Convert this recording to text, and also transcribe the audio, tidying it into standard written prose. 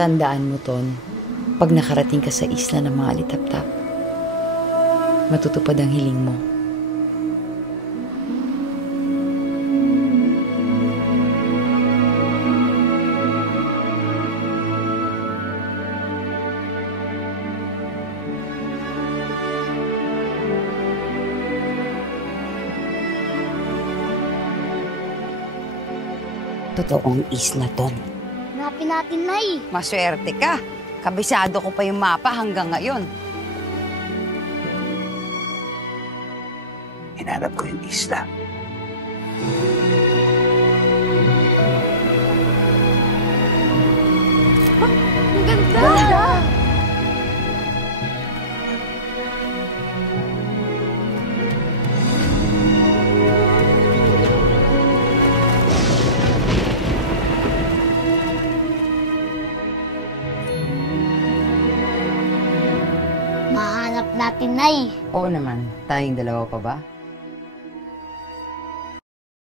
Tandaan mo, Ton, pag nakarating ka sa isla ng mga alitaptap, matutupad ang hiling mo. Totoong isla, Ton. Hanapin natin, Nay. Maswerte ka. Kabisado ko pa yung mapa hanggang ngayon. Hinanap ko yung isla. Ang ganda! Mahanap natin, Nay. Oo naman, tayong dalawa pa ba?